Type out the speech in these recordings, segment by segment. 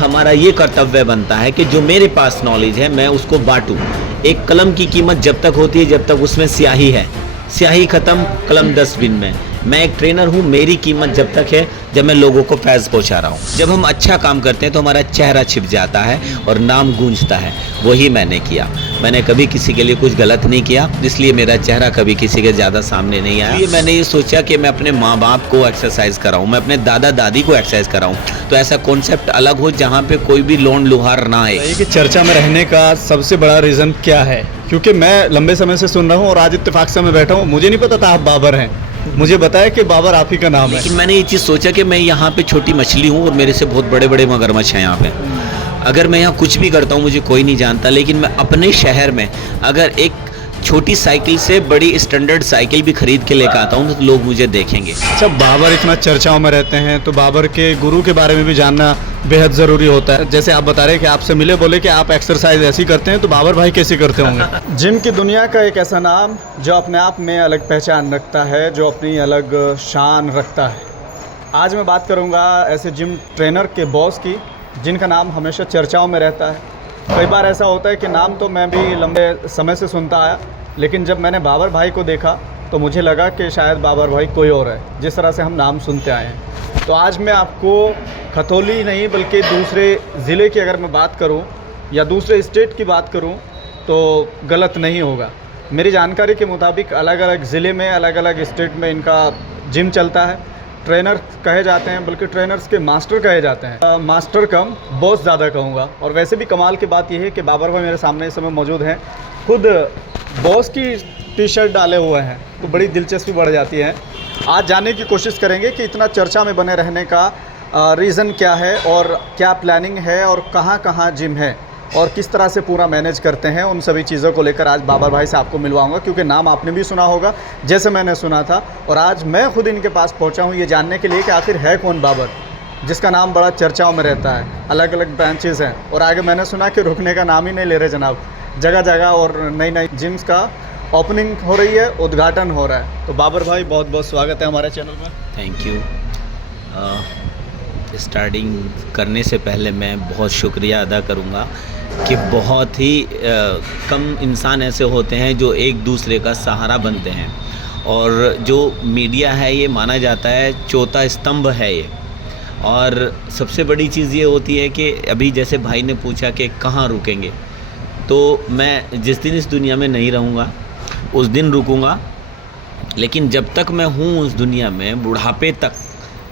हमारा ये कर्तव्य बनता है कि जो मेरे पास नॉलेज है मैं उसको बांटूं। एक कलम की कीमत जब तक होती है जब तक उसमें स्याही है, स्याही खत्म, कलम डस्टबिन में। मैं एक ट्रेनर हूँ, मेरी कीमत जब तक है जब मैं लोगों को फैज़ पहुँचा रहा हूँ। जब हम अच्छा काम करते हैं तो हमारा चेहरा छिप जाता है और नाम गूंजता है। वही मैंने किया। मैंने कभी किसी के लिए कुछ गलत नहीं किया, इसलिए मेरा चेहरा कभी किसी के ज़्यादा सामने नहीं आया। इसलिए मैंने ये सोचा कि मैं अपने माँ बाप को एक्सरसाइज कराऊँ, मैं अपने दादा दादी को एक्सरसाइज कराऊँ, तो ऐसा कॉन्सेप्ट अलग हो जहाँ पे कोई भी लोन लुहार ना आए। कि चर्चा में रहने का सबसे बड़ा रीज़न क्या है? क्योंकि मैं लंबे समय से सुन रहा हूँ और आज इत्तेफाक से मैं बैठा हूँ, मुझे नहीं पता था आप बाबर हैं। मुझे बताया कि बाबर आप ही का नाम है। लेकिन मैंने ये चीज़ सोचा कि मैं यहाँ पे छोटी मछली हूँ और मेरे से बहुत बड़े बड़े मगरमच्छ हैं यहाँ पे। अगर मैं यहाँ कुछ भी करता हूँ मुझे कोई नहीं जानता, लेकिन मैं अपने शहर में अगर एक छोटी साइकिल से बड़ी स्टैंडर्ड साइकिल भी खरीद के लेकर आता हूँ तो लोग मुझे देखेंगे। अच्छा, बाबर इतना चर्चाओं में रहते हैं तो बाबर के गुरु के बारे में भी जानना बेहद ज़रूरी होता है। जैसे आप बता रहे हैं कि आपसे मिले, बोले कि आप एक्सरसाइज ऐसी करते हैं, तो बाबर भाई कैसे करते होंगे? जिम की दुनिया का एक ऐसा नाम जो अपने आप में अलग पहचान रखता है, जो अपनी अलग शान रखता है। आज मैं बात करूँगा ऐसे जिम ट्रेनर के बॉस की जिनका नाम हमेशा चर्चाओं में रहता है। कई बार ऐसा होता है कि नाम तो मैं भी लंबे समय से सुनता आया, लेकिन जब मैंने बाबर भाई को देखा तो मुझे लगा कि शायद बाबर भाई कोई और है, जिस तरह से हम नाम सुनते आए हैं। तो आज मैं आपको खतौली नहीं बल्कि दूसरे ज़िले की अगर मैं बात करूं या दूसरे स्टेट की बात करूं तो गलत नहीं होगा। मेरी जानकारी के मुताबिक अलग अलग ज़िले में अलग अलग स्टेट में इनका जिम चलता है। ट्रेनर कहे जाते हैं, बल्कि ट्रेनर्स के मास्टर कहे जाते हैं। मास्टर कम बॉस ज़्यादा कहूँगा। और वैसे भी कमाल की बात यह है कि बाबर भाई मेरे सामने इस समय मौजूद हैं, खुद बॉस की टी शर्ट डाले हुए हैं, तो बड़ी दिलचस्पी बढ़ जाती है। आज जानने की कोशिश करेंगे कि इतना चर्चा में बने रहने का रीज़न क्या है और क्या प्लानिंग है और कहाँ कहाँ जिम है और किस तरह से पूरा मैनेज करते हैं। उन सभी चीज़ों को लेकर आज बाबर भाई से आपको मिलवाऊंगा, क्योंकि नाम आपने भी सुना होगा जैसे मैंने सुना था। और आज मैं खुद इनके पास पहुंचा हूं ये जानने के लिए कि आखिर है कौन बाबर, जिसका नाम बड़ा चर्चाओं में रहता है। अलग अलग ब्रांचेज़ हैं और आगे मैंने सुना कि रुकने का नाम ही नहीं ले रहे जनाब। जगह जगह और नई नई जिम्स का ओपनिंग हो रही है, उद्घाटन हो रहा है। तो बाबर भाई बहुत बहुत स्वागत है हमारे चैनल में। Thank you. स्टार्टिंग करने से पहले मैं बहुत शुक्रिया अदा करूँगा कि बहुत ही कम इंसान ऐसे होते हैं जो एक दूसरे का सहारा बनते हैं, और जो मीडिया है ये माना जाता है चौथा स्तंभ है ये। और सबसे बड़ी चीज़ ये होती है कि अभी जैसे भाई ने पूछा कि कहाँ रुकेंगे, तो मैं जिस दिन इस दुनिया में नहीं रहूँगा उस दिन रुकूँगा, लेकिन जब तक मैं हूँ उस दुनिया में बुढ़ापे तक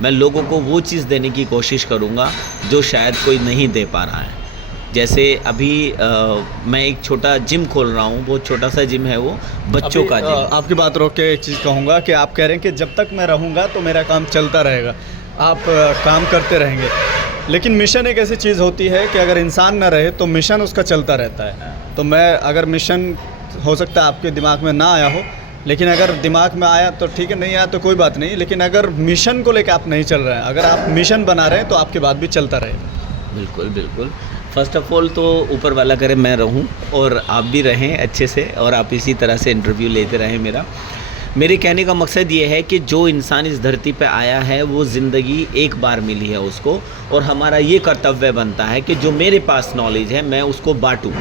मैं लोगों को वो चीज़ देने की कोशिश करूँगा जो शायद कोई नहीं दे पा रहा है। जैसे अभी मैं एक छोटा जिम खोल रहा हूँ, बहुत छोटा सा जिम है वो, बच्चों का जिम। आपकी बात रोक के एक चीज़ कहूँगा कि आप कह रहे हैं कि जब तक मैं रहूँगा तो मेरा काम चलता रहेगा, आप काम करते रहेंगे। लेकिन मिशन एक ऐसी चीज़ होती है कि अगर इंसान ना रहे तो मिशन उसका चलता रहता है। तो मैं अगर मिशन हो सकता है आपके दिमाग में ना आया हो, लेकिन अगर दिमाग में आया तो ठीक है, नहीं आया तो कोई बात नहीं। लेकिन अगर मिशन को लेकर आप नहीं चल रहे हैं, अगर आप मिशन बना रहे हैं तो आपके बाद भी चलता रहेगा। बिल्कुल बिल्कुल। फ़र्स्ट ऑफ़ ऑल तो ऊपर वाला करे मैं रहूं और आप भी रहें अच्छे से, और आप इसी तरह से इंटरव्यू लेते रहें। मेरे कहने का मकसद ये है कि जो इंसान इस धरती पे आया है वो ज़िंदगी एक बार मिली है उसको, और हमारा ये कर्तव्य बनता है कि जो मेरे पास नॉलेज है मैं उसको बांटूं।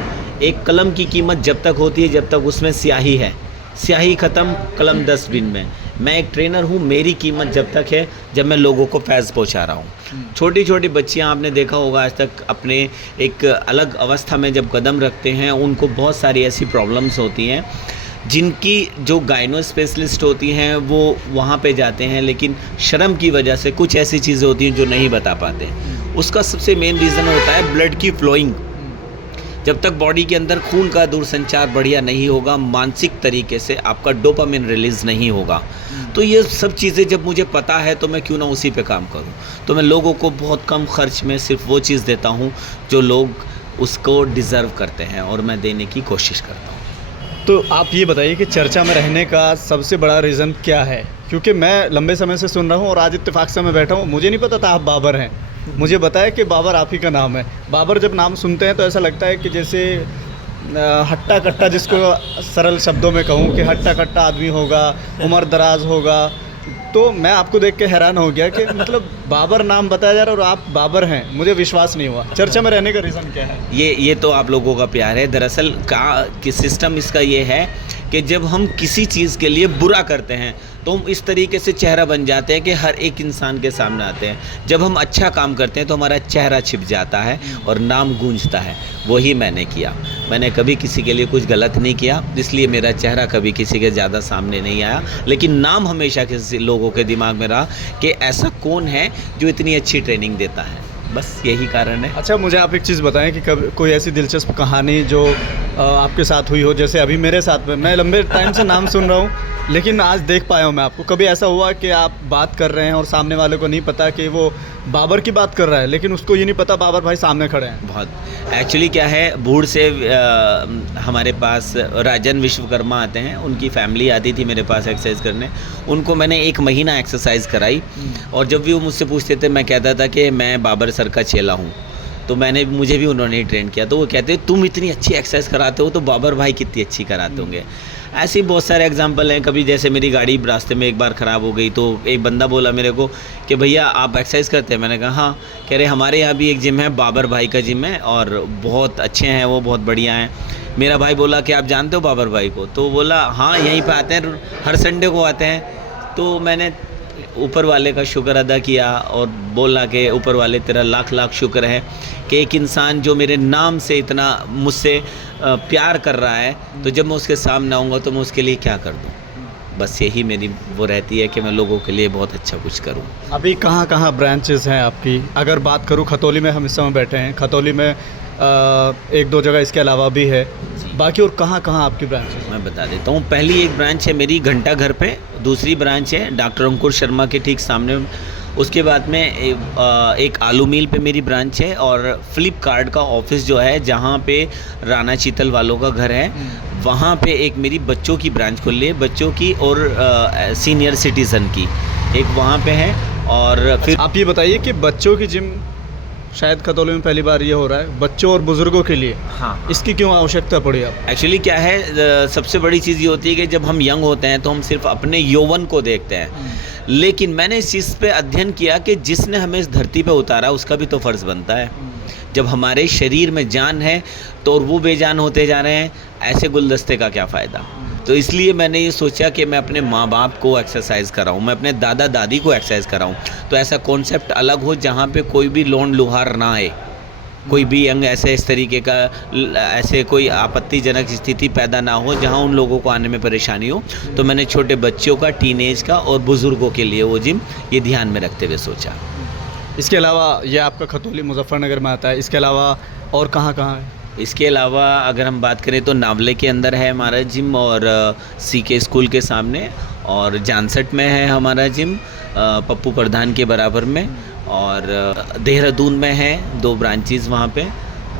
एक कलम की कीमत जब तक होती है जब तक उसमें स्याही है, स्याही ख़त्म, कलम डस्टबिन में। मैं एक ट्रेनर हूँ, मेरी कीमत जब तक है जब मैं लोगों को फैज़ पहुँचा रहा हूँ। छोटी छोटी बच्चियाँ आपने देखा होगा आज तक अपने एक अलग अवस्था में जब कदम रखते हैं, उनको बहुत सारी ऐसी प्रॉब्लम्स होती हैं जिनकी जो गायनो स्पेशलिस्ट होती हैं वो वहाँ पे जाते हैं, लेकिन शर्म की वजह से कुछ ऐसी चीज़ें होती हैं जो नहीं बता पाते। उसका सबसे मेन रीज़न होता है ब्लड की फ्लोइंग। जब तक बॉडी के अंदर खून का दूरसंचार बढ़िया नहीं होगा, मानसिक तरीके से आपका डोपामिन रिलीज़ नहीं होगा। तो ये सब चीज़ें जब मुझे पता है तो मैं क्यों ना उसी पे काम करूं। तो मैं लोगों को बहुत कम खर्च में सिर्फ वो चीज़ देता हूं जो लोग उसको डिज़र्व करते हैं, और मैं देने की कोशिश करता हूं। तो आप ये बताइए कि चर्चा में रहने का सबसे बड़ा रीज़न क्या है? क्योंकि मैं लंबे समय से सुन रहा हूँ और आज इत्तेफाक से मैं बैठा हूँ, मुझे नहीं पता था आप बाबर हैं। मुझे बताया कि बाबर आप ही का नाम है। बाबर जब नाम सुनते हैं तो ऐसा लगता है कि जैसे हट्टा कट्टा, जिसको सरल शब्दों में कहूँ कि हट्टा कट्टा आदमी होगा, उम्र दराज होगा, तो मैं आपको देख के हैरान हो गया कि मतलब बाबर नाम बताया जा रहा है और आप बाबर हैं, मुझे विश्वास नहीं हुआ। चर्चा में रहने का रीज़न क्या है? ये तो आप लोगों का प्यार है। दरअसल कि सिस्टम इसका ये है कि जब हम किसी चीज़ के लिए बुरा करते हैं तो हम इस तरीके से चेहरा बन जाते हैं कि हर एक इंसान के सामने आते हैं। जब हम अच्छा काम करते हैं तो हमारा चेहरा छिप जाता है और नाम गूंजता है। वही मैंने किया। मैंने कभी किसी के लिए कुछ गलत नहीं किया, इसलिए मेरा चेहरा कभी किसी के ज़्यादा सामने नहीं आया, लेकिन नाम हमेशा किसी लोगों के दिमाग में रहा कि ऐसा कौन है जो इतनी अच्छी ट्रेनिंग देता है। बस यही कारण है। अच्छा, मुझे आप एक चीज़ बताएं कि कभी कोई ऐसी दिलचस्प कहानी जो आपके साथ हुई हो, जैसे अभी मेरे साथ में, मैं लंबे टाइम से नाम सुन रहा हूँ लेकिन आज देख पाया हूँ मैं आपको। कभी ऐसा हुआ कि आप बात कर रहे हैं और सामने वाले को नहीं पता कि वो बाबर की बात कर रहा है, लेकिन उसको ये नहीं पता बाबर भाई सामने खड़े हैं? बहुत। एक्चुअली क्या है, भूड़ से हमारे पास राजन विश्वकर्मा आते हैं, उनकी फैमिली आती थी मेरे पास एक्सरसाइज करने। उनको मैंने 1 महीना एक्सरसाइज कराई और जब भी वो मुझसे पूछते थे मैं कहता था कि मैं बाबर सर का चेला हूँ। तो मुझे भी उन्होंने ही ट्रेन किया। तो वो कहते तुम इतनी अच्छी एक्सरसाइज कराते हो तो बाबर भाई कितनी अच्छी कराते होंगे। ऐसे ही बहुत सारे एग्जांपल हैं। कभी जैसे मेरी गाड़ी रास्ते में एक बार ख़राब हो गई तो एक बंदा बोला मेरे को कि भैया आप एक्सरसाइज करते हैं? मैंने कहा हाँ। कह रहे हमारे यहाँ भी एक जिम है, बाबर भाई का जिम है और बहुत अच्छे हैं वो, बहुत बढ़िया हैं। मेरा भाई बोला कि आप जानते हो बाबर भाई को? तो बोला हाँ, यहीं पर आते हैं, हर संडे को आते हैं। तो मैंने ऊपर वाले का शुक्र अदा किया और बोला कि ऊपर वाले तेरा लाख लाख शुक्र है कि एक इंसान जो मेरे नाम से इतना मुझसे प्यार कर रहा है, तो जब मैं उसके सामने आऊँगा तो मैं उसके लिए क्या कर दूँ। बस यही मेरी वो रहती है कि मैं लोगों के लिए बहुत अच्छा कुछ करूँ। अभी कहाँ कहाँ ब्रांचेस हैं आपकी? अगर बात करूँ, खतौली में हम इस समय बैठे हैं, खतौली में 1-2 जगह इसके अलावा भी है, बाकी और कहाँ कहाँ आपकी ब्रांच है? मैं बता देता हूँ। पहली एक ब्रांच है मेरी घंटा घर पे, दूसरी ब्रांच है डॉक्टर अंकुर शर्मा के ठीक सामने। उसके बाद में एक आलू मिल पे मेरी ब्रांच है और फ्लिपकार्ट का ऑफिस जो है जहाँ पे राना चीतल वालों का घर है, वहाँ पे एक मेरी बच्चों की ब्रांच खुली है, बच्चों की और सीनियर सिटीज़न की एक वहाँ पे है। और फिर आप ये बताइए कि बच्चों की जिम शायद खतौली में पहली बार ये हो रहा है, बच्चों और बुज़ुर्गों के लिए। हाँ, इसकी क्यों आवश्यकता पड़ी आप? एक्चुअली क्या है, सबसे बड़ी चीज़ ये होती है कि जब हम यंग होते हैं तो हम सिर्फ अपने यौवन को देखते हैं, लेकिन मैंने इस चीज़ पे अध्ययन किया कि जिसने हमें इस धरती पे उतारा उसका भी तो फ़र्ज़ बनता है। जब हमारे शरीर में जान है तो और वो बेजान होते जा रहे हैं, ऐसे गुलदस्ते का क्या फ़ायदा। तो इसलिए मैंने ये सोचा कि मैं अपने माँ बाप को एक्सरसाइज कराऊँ, मैं अपने दादा दादी को एक्सरसाइज कराऊँ। तो ऐसा कॉन्सेप्ट अलग हो जहाँ पे कोई भी लोन लुहार ना आए, कोई भी यंग ऐसे इस तरीके का ऐसे कोई आपत्तिजनक स्थिति पैदा ना हो जहाँ उन लोगों को आने में परेशानी हो। तो मैंने छोटे बच्चों का, टीनेज का और बुज़ुर्गों के लिए वो जिम ये ध्यान में रखते हुए सोचा। इसके अलावा ये आपका खतौली मुजफ्फरनगर में आता है, इसके अलावा और कहाँ कहाँ है? इसके अलावा अगर हम बात करें तो नावले के अंदर है हमारा जिम और सीके स्कूल के सामने, और जानसठ में है हमारा जिम पप्पू प्रधान के बराबर में, और देहरादून में है 2 ब्रांचेज़ वहाँ पे,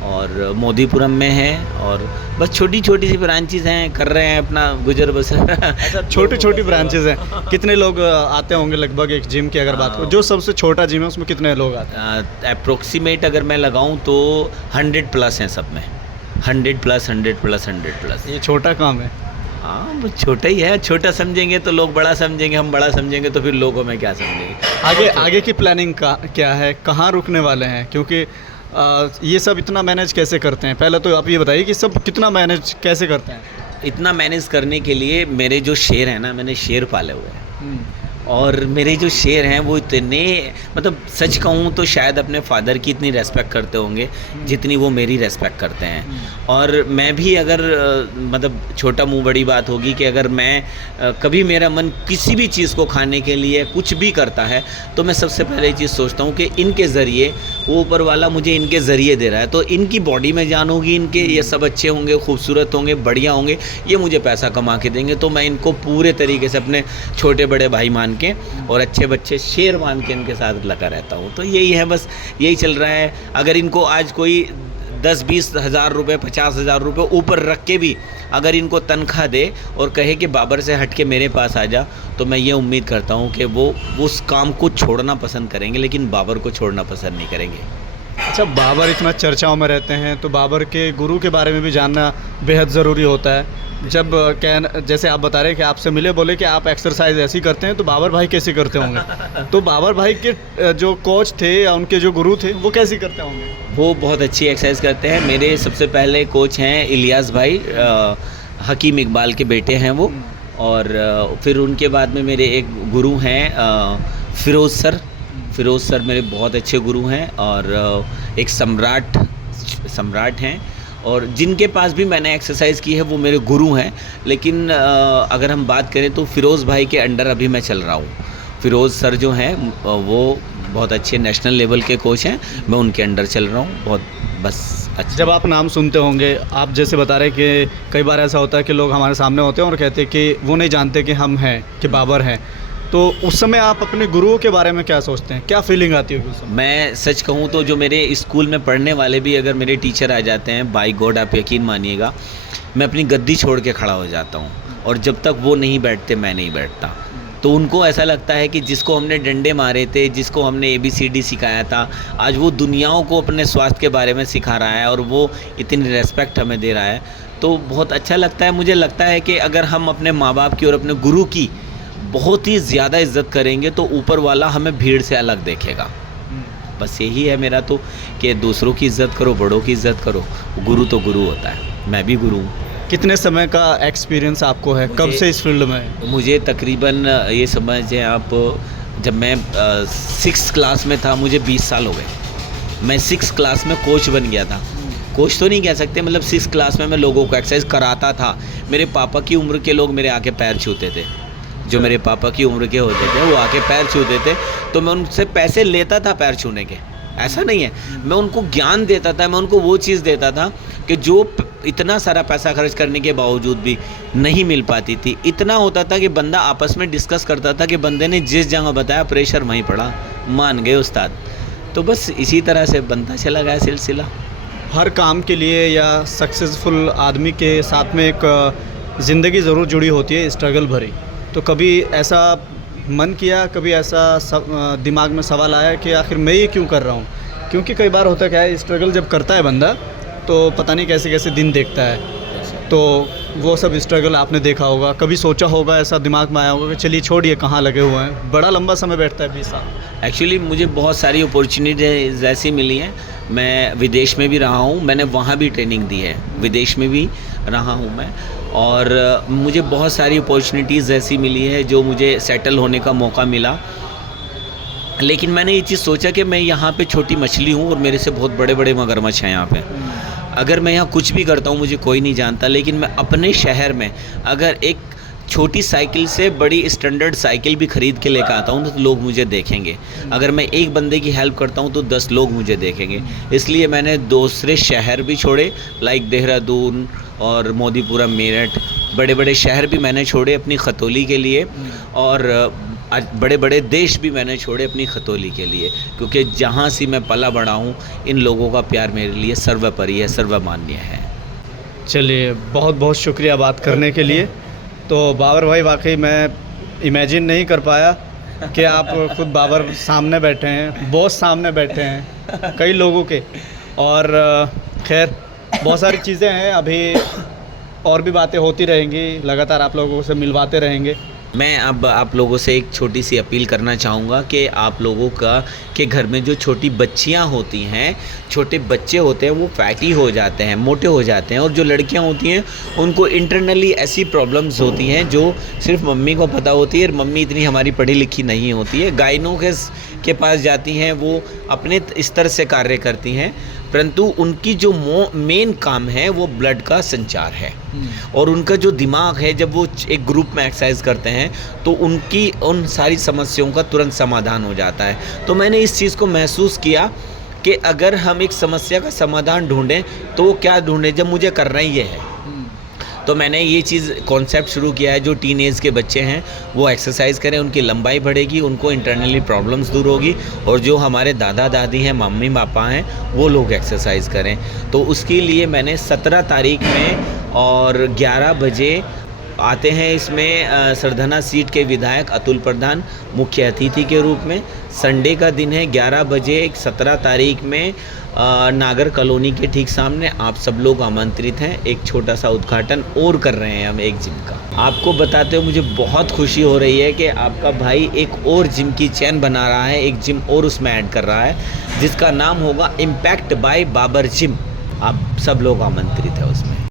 और मोदीपुरम में है। और बस छोटी छोटी सी ब्रांचेज़ हैं, कर रहे हैं अपना गुजर बसर। अच्छा, छोटी छोटी ब्रांचेज़ हैं। कितने लोग आते होंगे लगभग एक जिम की अगर बात करूँ? जो सबसे छोटा जिम है उसमें कितने लोग आते हैं? अप्रोक्सीमेट अगर मैं लगाऊं तो 100+ हैं सब में, 100+। ये छोटा काम है? हाँ, वो छोटा ही है। छोटा समझेंगे तो लोग बड़ा समझेंगे, हम बड़ा समझेंगे तो फिर लोगों में क्या समझेंगे। आगे की प्लानिंग का क्या है, कहाँ रुकने वाले हैं? क्योंकि ये सब इतना मैनेज कैसे करते हैं? पहले तो आप ये बताइए कि सब कितना मैनेज कैसे करते हैं? इतना मैनेज करने के लिए मेरे जो शेर हैं ना, मैंने शेर पाले हुए हैं, और मेरे जो शेर हैं वो इतने, मतलब सच कहूँ तो शायद अपने फादर की इतनी रेस्पेक्ट करते होंगे जितनी वो मेरी रेस्पेक्ट करते हैं। और मैं भी अगर मतलब छोटा मुँह बड़ी बात होगी कि अगर मैं कभी मेरा मन किसी भी चीज़ को खाने के लिए कुछ भी करता है तो मैं सबसे पहले ये चीज़ सोचता हूँ कि इनके ज़रिए वो ऊपर वाला मुझे इनके ज़रिए दे रहा है, तो इनकी बॉडी में जान होगी, इनके ये सब अच्छे होंगे, खूबसूरत होंगे, बढ़िया होंगे, ये मुझे पैसा कमा के देंगे। तो मैं इनको पूरे तरीके से अपने छोटे बड़े भाई मान के और अच्छे बच्चे शेर मान के इनके साथ लगा रहता हूँ। तो यही है, बस यही चल रहा है। अगर इनको आज कोई 10-20 हज़ार रुपये, 50 हज़ार रुपये ऊपर रख के भी अगर इनको तनख्वाह दे और कहे कि बाबर से हट के मेरे पास आ जा, तो मैं ये उम्मीद करता हूँ कि वो उस काम को छोड़ना पसंद करेंगे, लेकिन बाबर को छोड़ना पसंद नहीं करेंगे। अच्छा, बाबर इतना चर्चाओं में रहते हैं तो बाबर के गुरु के बारे में भी जानना बेहद ज़रूरी होता है। जब जैसे आप बता रहे हैं कि आपसे मिले, बोले कि आप एक्सरसाइज ऐसी करते हैं, तो बाबर भाई कैसे करते होंगे? तो बाबर भाई के जो कोच थे या उनके जो गुरु थे वो कैसे करते होंगे? वो बहुत अच्छी एक्सरसाइज करते हैं। मेरे सबसे पहले कोच हैं इलियास भाई, हकीम इकबाल के बेटे हैं वो। और फिर उनके बाद में मेरे एक गुरु हैं फ़िरोज़ सर मेरे बहुत अच्छे गुरु हैं। और एक सम्राट हैं, और जिनके पास भी मैंने एक्सरसाइज की है वो मेरे गुरु हैं। लेकिन अगर हम बात करें तो फ़िरोज़ भाई के अंडर अभी मैं चल रहा हूँ। फ़िरोज़ सर जो हैं वो बहुत अच्छे नेशनल लेवल के कोच हैं, मैं उनके अंडर चल रहा हूँ। बहुत बस अच्छा। जब आप नाम सुनते होंगे, आप जैसे बता रहे कि कई बार ऐसा होता है कि लोग हमारे सामने होते हैं और कहते हैं कि वो नहीं जानते कि हम हैं, कि बाबर हैं, तो उस समय आप अपने गुरुओं के बारे में क्या सोचते हैं? क्या फीलिंग आती है उस समय? मैं सच कहूँ तो जो मेरे स्कूल में पढ़ने वाले भी अगर मेरे टीचर आ जाते हैं, बाय गॉड आप यकीन मानिएगा, मैं अपनी गद्दी छोड़ के खड़ा हो जाता हूँ। और जब तक वो नहीं बैठते मैं नहीं बैठता। तो उनको ऐसा लगता है कि जिसको हमने डंडे मारे थे, जिसको हमने ABCD सिखाया था, आज वो दुनियाओं को अपने स्वास्थ्य के बारे में सिखा रहा है और वो इतनी रेस्पेक्ट हमें दे रहा है। तो बहुत अच्छा लगता है। मुझे लगता है कि अगर हम अपने माँ बाप की और अपने गुरु की बहुत ही ज़्यादा इज़्ज़त करेंगे तो ऊपर वाला हमें भीड़ से अलग देखेगा। बस यही है मेरा तो, कि दूसरों की इज़्ज़त करो, बड़ों की इज़्ज़त करो। गुरु तो गुरु होता है, मैं भी गुरु हूँ। कितने समय का एक्सपीरियंस आपको है? कब से इस फील्ड में? मुझे तकरीबन ये समझें आप, जब मैं 6th क्लास में था मुझे 20 साल हो गए। मैं 6th क्लास में कोच बन गया था। कोच तो नहीं कह सकते, मतलब 6th क्लास में मैं लोगों को एक्सरसाइज कराता था। मेरे पापा की उम्र के लोग मेरे आके पैर छूते थे, जो मेरे पापा की उम्र के होते थे वो आके पैर छूते थे। तो मैं उनसे पैसे लेता था पैर छूने के, ऐसा नहीं है। मैं उनको ज्ञान देता था, मैं उनको वो चीज़ देता था कि जो इतना सारा पैसा खर्च करने के बावजूद भी नहीं मिल पाती थी। इतना होता था कि बंदा आपस में डिस्कस करता था कि बंदे ने जिस जगह बताया प्रेशर वहीं पड़ा, मान गए उस्ताद। तो बस इसी तरह से बनता चला गया सिलसिला। हर काम के लिए या सक्सेसफुल आदमी के साथ में एक ज़िंदगी ज़रूर जुड़ी होती है, स्ट्रगल भरी। तो कभी ऐसा मन किया, कभी ऐसा दिमाग में सवाल आया कि आखिर मैं ये क्यों कर रहा हूँ? क्योंकि कई बार होता क्या है, स्ट्रगल जब करता है बंदा तो पता नहीं कैसे कैसे दिन देखता है। तो वो सब स्ट्रगल आपने देखा होगा, कभी सोचा होगा, ऐसा दिमाग में आया होगा कि चलिए छोड़िए कहाँ लगे हुए हैं। बड़ा लंबा समय बैठता है 20 साल। एक्चुअली मुझे बहुत सारी अपॉर्चुनिटीज़ ऐसी मिली हैं। मैं विदेश में भी रहा हूँ, मैंने वहाँ भी ट्रेनिंग दी है, विदेश में भी रहा हूँ मैं। और मुझे बहुत सारी अपॉर्चुनिटीज़ ऐसी मिली है जो मुझे सेटल होने का मौका मिला। लेकिन मैंने ये चीज़ सोचा कि मैं यहाँ पे छोटी मछली हूँ और मेरे से बहुत बड़े बड़े मगरमच्छ हैं यहाँ पे। अगर मैं यहाँ कुछ भी करता हूँ मुझे कोई नहीं जानता, लेकिन मैं अपने शहर में अगर एक छोटी साइकिल से बड़ी स्टैंडर्ड साइकिल भी ख़रीद के लेकर आता हूँ तो लोग मुझे देखेंगे। अगर मैं एक बंदे की हेल्प करता हूँ तो 10 लोग मुझे देखेंगे। इसलिए मैंने दूसरे शहर भी छोड़े, लाइक देहरादून और मोदीपुरा, मेरठ, बड़े बड़े शहर भी मैंने छोड़े अपनी खतौली के लिए। और बड़े बड़े देश भी मैंने छोड़े अपनी खतौली के लिए, क्योंकि जहाँ से मैं पला बड़ा हूँ इन लोगों का प्यार मेरे लिए सर्वोपरि है, सर्वमान्य है। चलिए, बहुत बहुत शुक्रिया बात करने के लिए। तो बाबर भाई, वाकई मैं इमेजिन नहीं कर पाया कि आप खुद बाबर सामने बैठे हैं, बॉस सामने बैठे हैं कई लोगों के। और खैर बहुत सारी चीज़ें हैं, अभी और भी बातें होती रहेंगी, लगातार आप लोगों से मिलवाते रहेंगे। मैं अब आप लोगों से एक छोटी सी अपील करना चाहूँगा कि आप लोगों का के घर में जो छोटी बच्चियाँ होती हैं, छोटे बच्चे होते हैं, वो फैटी हो जाते हैं, मोटे हो जाते हैं। और जो लड़कियाँ होती हैं उनको इंटरनली ऐसी प्रॉब्लम्स होती हैं जो सिर्फ मम्मी को पता होती है, और मम्मी इतनी हमारी पढ़ी लिखी नहीं होती है। गायनों के पास जाती हैं, वो अपने स्तर से कार्य करती हैं, परंतु उनकी जो मेन काम है वो ब्लड का संचार है। और उनका जो दिमाग है, जब वो एक ग्रुप में एक्सरसाइज करते हैं तो उनकी उन सारी समस्याओं का तुरंत समाधान हो जाता है। तो मैंने इस चीज़ को महसूस किया कि अगर हम एक समस्या का समाधान ढूंढें तो वो क्या ढूंढें, जब मुझे करना ही ये है। तो मैंने ये चीज़ कॉन्सेप्ट शुरू किया है, जो टीन एज के बच्चे हैं वो एक्सरसाइज करें, उनकी लंबाई बढ़ेगी, उनको इंटरनली प्रॉब्लम्स दूर होगी। और जो हमारे दादा दादी हैं, मम्मी पापा हैं, वो लोग एक्सरसाइज करें। तो उसके लिए मैंने 17 तारीख में और 11 बजे आते हैं इसमें सरधना सीट के विधायक अतुल प्रधान मुख्य अतिथि के रूप में। संडे का दिन है, 11 बजे 17 तारीख में नागर कॉलोनी के ठीक सामने आप सब लोग आमंत्रित हैं। एक छोटा सा उद्घाटन और कर रहे हैं हम एक जिम का। आपको बताते हुए मुझे बहुत खुशी हो रही है कि आपका भाई एक और जिम की चेन बना रहा है, एक जिम और उसमें ऐड कर रहा है जिसका नाम होगा इम्पैक्ट बाय बाबर जिम। आप सब लोग आमंत्रित हैं उसमें।